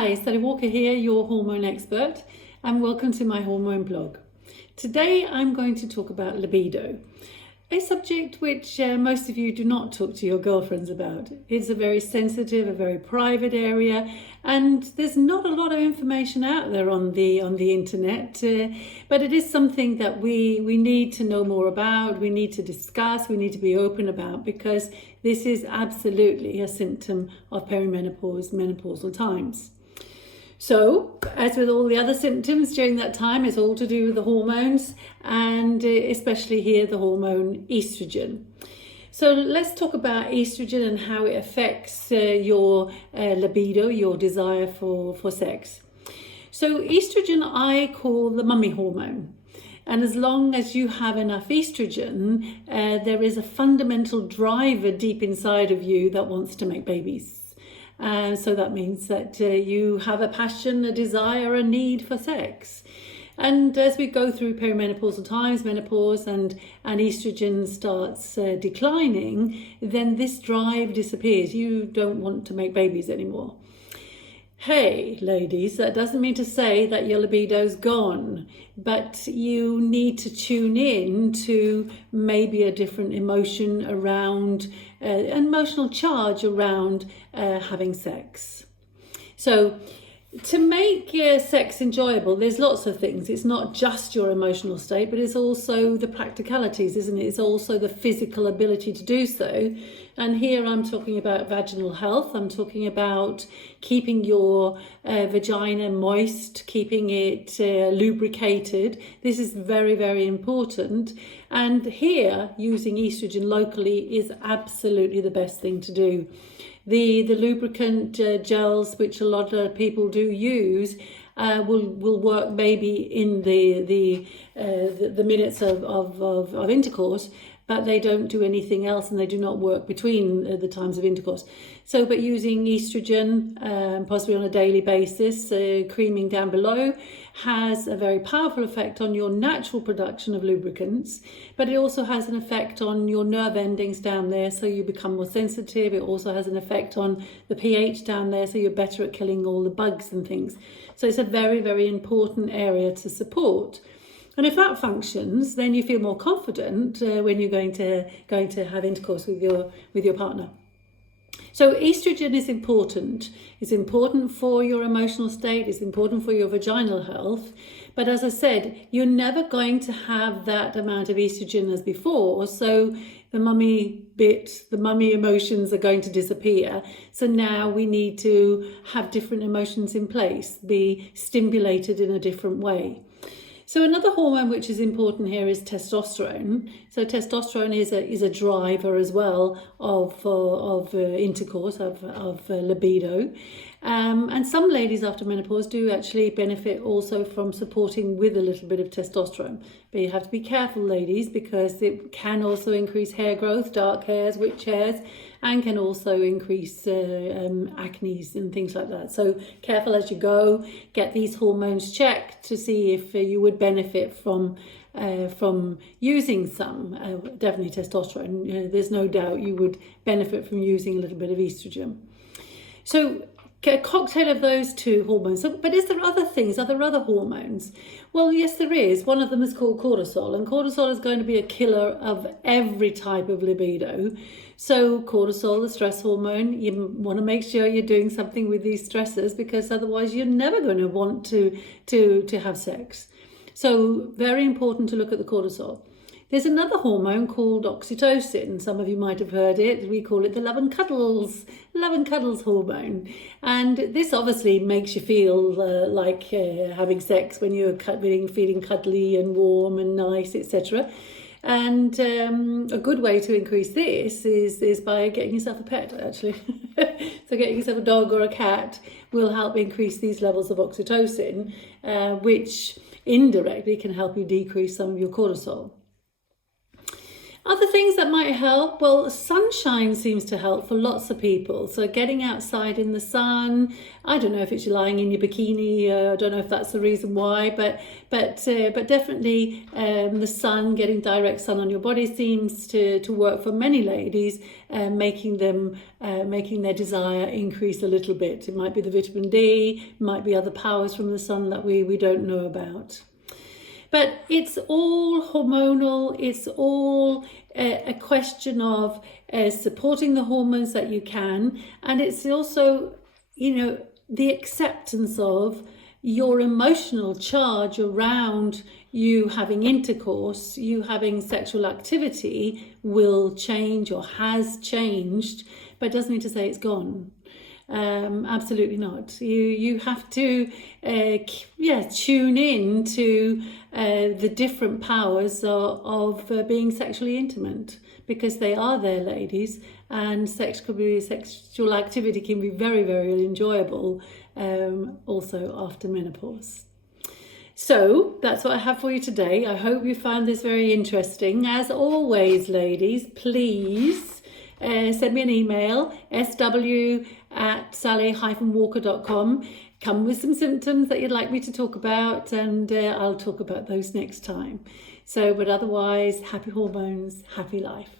Hi, Sally Walker here, your hormone expert, and welcome to my hormone blog. Today I'm going to talk about libido, a subject which most of you do not talk to your girlfriends about. It's a very sensitive, a very private area, and there's not a lot of information out there on the internet, but it is something that we need to know more about, we need to discuss, we need to be open about, because this is absolutely a symptom of perimenopause, menopausal times. So, as with all the other symptoms during that time, it's all to do with the hormones, and especially here the hormone estrogen. So let's talk about estrogen and how it affects your libido, your desire for sex. So estrogen I call the mummy hormone. And as long as you have enough estrogen, there is a fundamental driver deep inside of you that wants to make babies. So that means that you have a passion, a desire, a need for sex. And as we go through perimenopausal times, menopause, and estrogen starts declining, then this drive disappears. You don't want to make babies anymore. Hey, ladies, that doesn't mean to say that your libido's gone, but you need to tune in to maybe a different emotion around, an emotional charge around having sex. So, to make sex enjoyable, there's lots of things. It's not just your emotional state, but it's also the practicalities, isn't it? It's also the physical ability to do so. And here I'm talking about vaginal health. I'm talking about keeping your vagina moist, keeping it lubricated. This is very, very important. And here, using estrogen locally is absolutely the best thing to do. The lubricant gels, which a lot of people do use, will work maybe in the minutes of intercourse, but they don't do anything else, and they do not work between the times of intercourse. So, but using estrogen, possibly on a daily basis, creaming down below, has a very powerful effect on your natural production of lubricants, but it also has an effect on your nerve endings down there, so you become more sensitive. It also has an effect on the pH down there, so you're better at killing all the bugs and things. So it's a very, very important area to support. And if that functions, then you feel more confident when you're going to have intercourse with your partner. So estrogen is important. It's important for your emotional state. It's important for your vaginal health. But as I said, you're never going to have that amount of estrogen as before. So the mummy emotions are going to disappear. So now we need to have different emotions in place, be stimulated in a different way. So another hormone which is important here is testosterone. So testosterone is a driver as well of intercourse, of libido. And some ladies after menopause do actually benefit also from supporting with a little bit of testosterone. But you have to be careful, ladies, because it can also increase hair growth, dark hairs, witch hairs, and can also increase acne and things like that. So careful as you go. Get these hormones checked to see if you would benefit from using some, definitely testosterone. There's no doubt you would benefit from using a little bit of estrogen. So a cocktail of those two hormones. So, but is there other things? Are there other hormones? Well, yes, there is. One of them is called cortisol, and cortisol is going to be a killer of every type of libido. So cortisol, the stress hormone, you want to make sure you're doing something with these stressors, because otherwise you're never going to want to have sex. So very important to look at the cortisol. There's another hormone called oxytocin. Some of you might have heard it. We call it the love and cuddles hormone. And this obviously makes you feel like having sex when you're feeling cuddly and warm and nice, etc. And a good way to increase this is by getting yourself a pet, actually. So getting yourself a dog or a cat will help increase these levels of oxytocin, which indirectly can help you decrease some of your cortisol. Other things that might help, well, sunshine seems to help for lots of people. So getting outside in the sun, I don't know if it's lying in your bikini, I don't know if that's the reason why, but definitely the sun, getting direct sun on your body seems to work for many ladies, making their desire increase a little bit. It might be the vitamin D, it might be other powers from the sun that we don't know about. But it's all hormonal, it's all a question of supporting the hormones that you can, and it's also, the acceptance of your emotional charge around you having intercourse, you having sexual activity will change or has changed, but it doesn't mean to say it's gone. Absolutely not. You have to tune in to the different powers of being sexually intimate, because they are there, ladies, and sexual activity can be very, very enjoyable also after menopause. So that's what I have for you today. I hope you found this very interesting. As always, ladies, please send me an email, sw@sally-walker.com. Come with some symptoms that you'd like me to talk about, and I'll talk about those next time. So, but otherwise, happy hormones, happy life.